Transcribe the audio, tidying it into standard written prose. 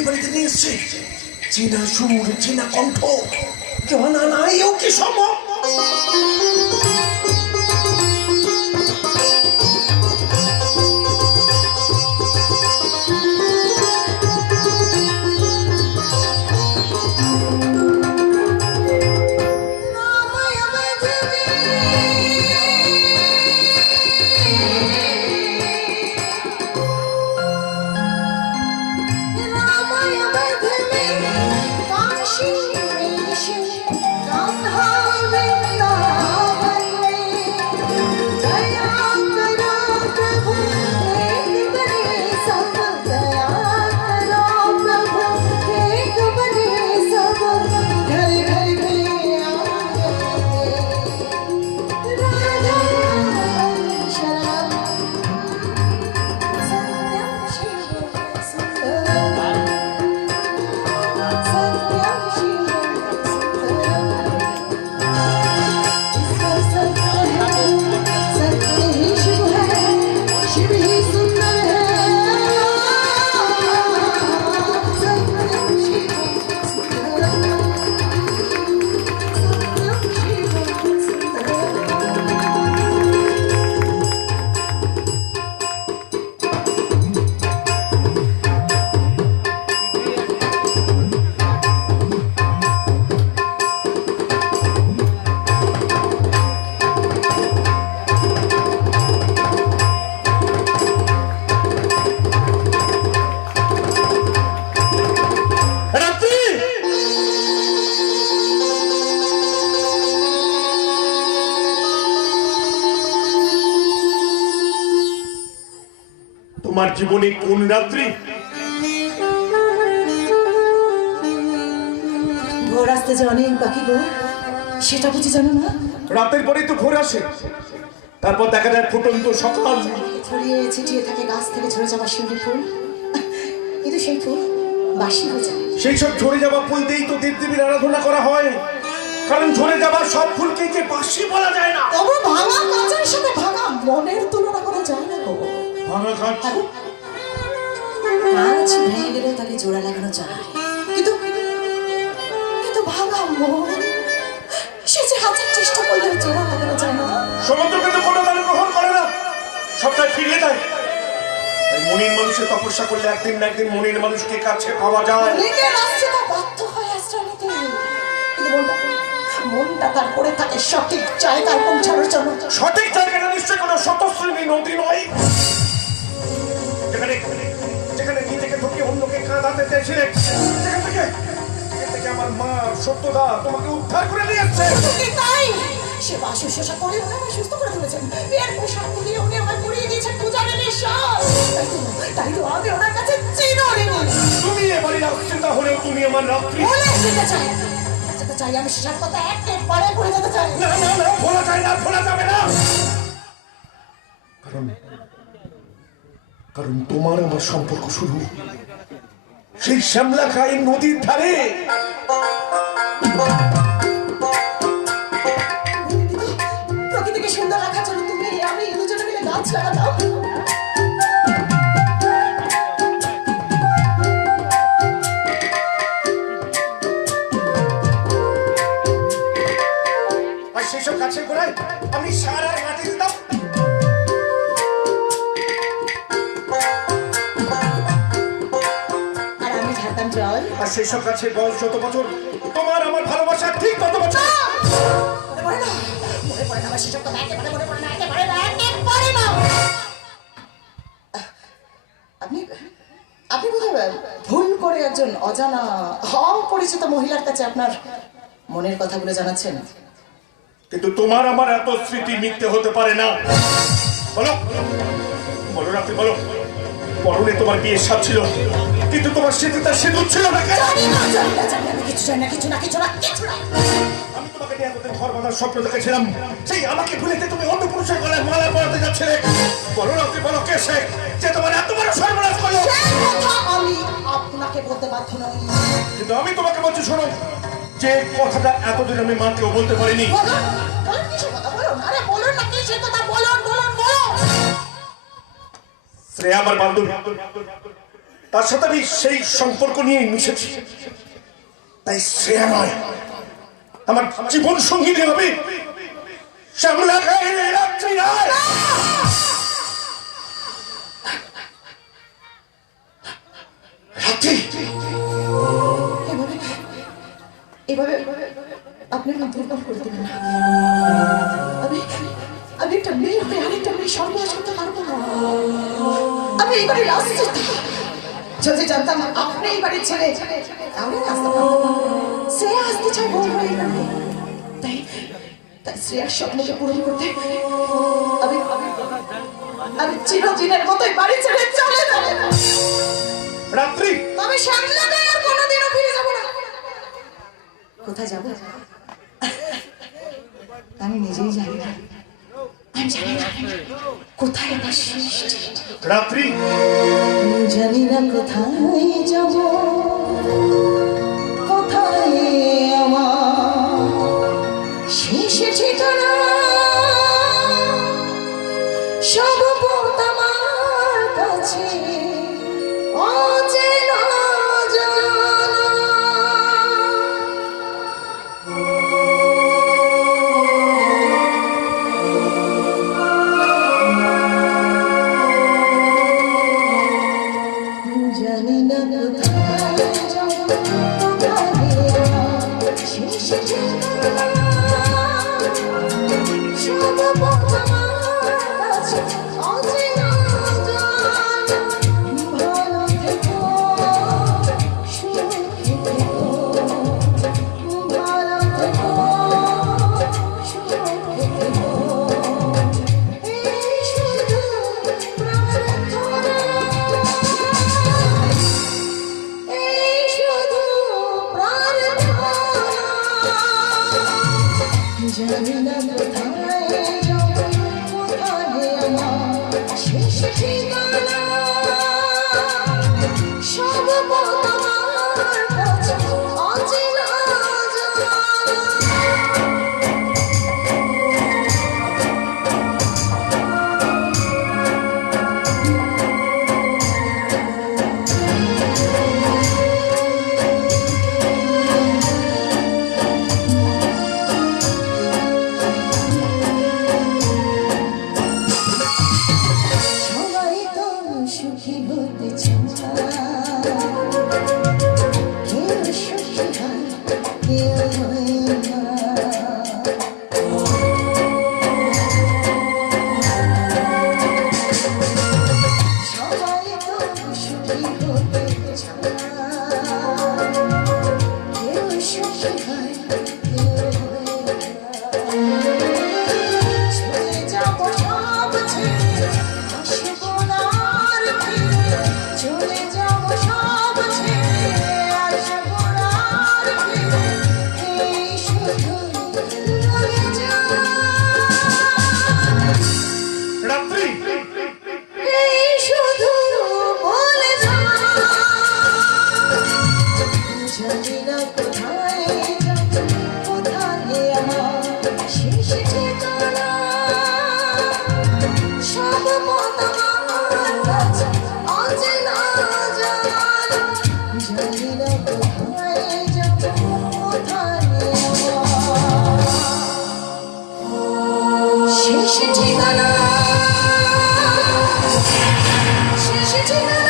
এই বাড়িতে নিয়ে এসছে, চেনা সুর, চেনা কণ্ঠ, জানা নাই ও কি সম্ভব? তোমার জীবনে কোন রাত্রি? ভোর আসতে যে অনেক বাকি গো, সেটা বুঝি জানো না? রাতের পরেই তো ভোর আসে, তারপর দেখা যায় ফুটন্ত সকাল। ছড়িয়ে ছিটিয়ে থাকে গাছ থেকে ঝরে যাওয়া শিউলি ফুল, কিন্তু সেই ফুল বাসি হয়ে যায়। সেই সব ঝরে যাওয়া ফুল দিয়েই তো দেবদেবীর আরাধনা করা হয়, কারণ ঝরে যাওয়া সব ফুলকে যে বাসি বলা যায় না। তবু ভাঙা কাঁচের সাথে ভাঙা মনের তুলনা করা যায় না গো। ভাঙা কাঁচ কাঁচ ভেঙে গেলেও তাকে জোড়া লাগানো যায়, কিন্তু কিন্তু ভাঙা মন সে যে হাজার চেষ্টা করলেও জোড়া লাগানো যায় না। সমুদ্র কিন্তু কোনো দান গ্রহণ করে না, সবটাই ফিরিয়ে দেয়। তাই মনের মানুষের তপস্যা করলে একদিন না একদিন মনের মানুষকে কাছে পাওয়া যায়। নিজের রাস্তাটা বাধ্য হয় আশ্রয় নিতে, কিন্তু মনটা তার পড়ে থাকে সঠিক জায়গায় পৌঁছানোর জন্য। সঠিক জায়গাটা নিশ্চয় কোনো শতশ্রেণী নদী নয়, যেখানে যেখানে নিজেকে ঢুকে অন্যকে কাঁদাতে চেয়েছিলে, সেখান থেকে আমার মা সত্যদা তোমাকে উদ্ধার করে নিয়ে আসছে। তাই সেবা শুশ্রূষা করে উনি আমায় সুস্থ করে তুলেছেন, বিয়ের পোশাক দিয়ে উনি আমায় পরিয়ে দিয়েছেন পূজারের নিঃশ্বাস। তাই তো আমি ওনার কাছে চিরঋণী। তুমি এবারে রাত্রিতা হলেও তুমি আমার রাত্রি। বলে যেতে চাই, যেতে চাই, আমি সেসব কথা একেবারে ভুলে যেতে চাই। না না না, ভোলা যায় না, ভোলা যাবে না। কারণ তোমার আমার সম্পর্ক শুরু সেই শ্যামলা খাই নদীর ধারে। প্রকৃতিকে সুন্দর রাখার জন্য তুমি আমি দুজনে মিলে গাছ লাগাতাম। আর সেসব গাছের গোড়ায় আমি সার আর মাটি দিতাম। আর সেসব গাছের বয়স যত বছর, তোমার আমার ভালোবাসা ঠিক তত বছর। আপনি বোধহয় ভুল করে একজন অজানা অপরিচিত মহিলার কাছে আপনার মনের কথাগুলো জানাচ্ছেন। কিন্তু তোমার আমার এত স্মৃতি মিথ্যে হতে পারে না। বলো বলো রাত্রি, বলো পরনে তোমার বিয়ের সাজ ছিল, কিন্তু তোমার স্মৃতিটা সিঁদুর ছিল না। আমি তোমাকে নিয়ে এতদিন ঘর বাঁধার স্বপ্ন দেখেছিলাম, সেই আমাকে ভুলেতে তুমি অন্য পুরুষের গলায় মালা পরাতে যাচ্ছিলে। বলো রাত্রি, বলো কে সে যে তোমার এত বড় সর্বনাশ করলো? আমি আপনাকে বলতে বাধ্য নই, কিন্তু আমি তোমাকে বলছি শোনো, যে কথাটা এতদিন আমি মাকেও বলতে পারিনি। শ্রেয়া আমার বান্ধবী, তার সাথে আমি সেই সম্পর্ক নিয়ে মিশেছি। তাই শ্রেয়া নয়, আমার জীবন সঙ্গিনী হবে শ্যামলা গায়ের রাত্রি রায়। রাত্রি, এভাবে আপনি না দুর্বল করে দেবেন না। আমি একটা মেয়ে হয়ে আরেকটা মেয়ে সর্বনাশ করতে পারবো না। আমি এই বাড়ির রাস্তা, যদি জানতাম আপনি এই বাড়ির ছেলে তাহলে রাস্তা পারতাম। শ্রেয়া আসতে চাই বউ হয়ে গেলে, তাই তাই শ্রেয়ার স্বপ্নকে পূরণ করতে আমি আমি চিরদিনের মতোই বাড়ি ছেড়ে চলে যাবো। রাত্রি, আমি সামনে আর কোনোদিনও ফিরে যাবো না। কোথায় যাবো আমি নিজেই জানি না। আমি জানি না কোথায় আমার শেষ। রাত্রি, জানি না কোথায় যাব, কোথায় আমার শেষ ঠিকানা। সব পথ আমার কাছে অচেনা জানা। জানি না কোথায় যাব, কোথায় আমার শেষ ঠিকানা। সব পথ আমার কাছে অচেনা জানা। ভালো থেকো, সুখে থেকো, ভালো থেকো, সুখে থেকো। এই শুধু প্রার্থনা, এই শুধু প্রার্থনা। জানি না কোথায় যাব, কোথায় আমার শেষ ঠিকানা। সব পথ আমার কাছে অচেনা জানা। সবাই তো সুখী হতে চায়, কেউ সুখী হয়, কেউ হয় না। সবাই তো সুখী হতে চায়, কেউ সুখী হয়, কেউ হয় না। চলে যাবো সব ছেড়ে, আসবো না আর ফিরে। চলে যাবো সব ছেড়ে, আসবো না আর ফিরে। এই শুধু বলে যায়, রাত্রি, এই শুধু বলে যায়। জানি না কোথায় যাব, কোথায় আমার শেষ ঠিকানা। সব পথ আমার কাছে অচেনা জানা। জানি না কোথায় যাব, কোথায় আমার শেষ ঠিকানা। শেষ ঠিকানা।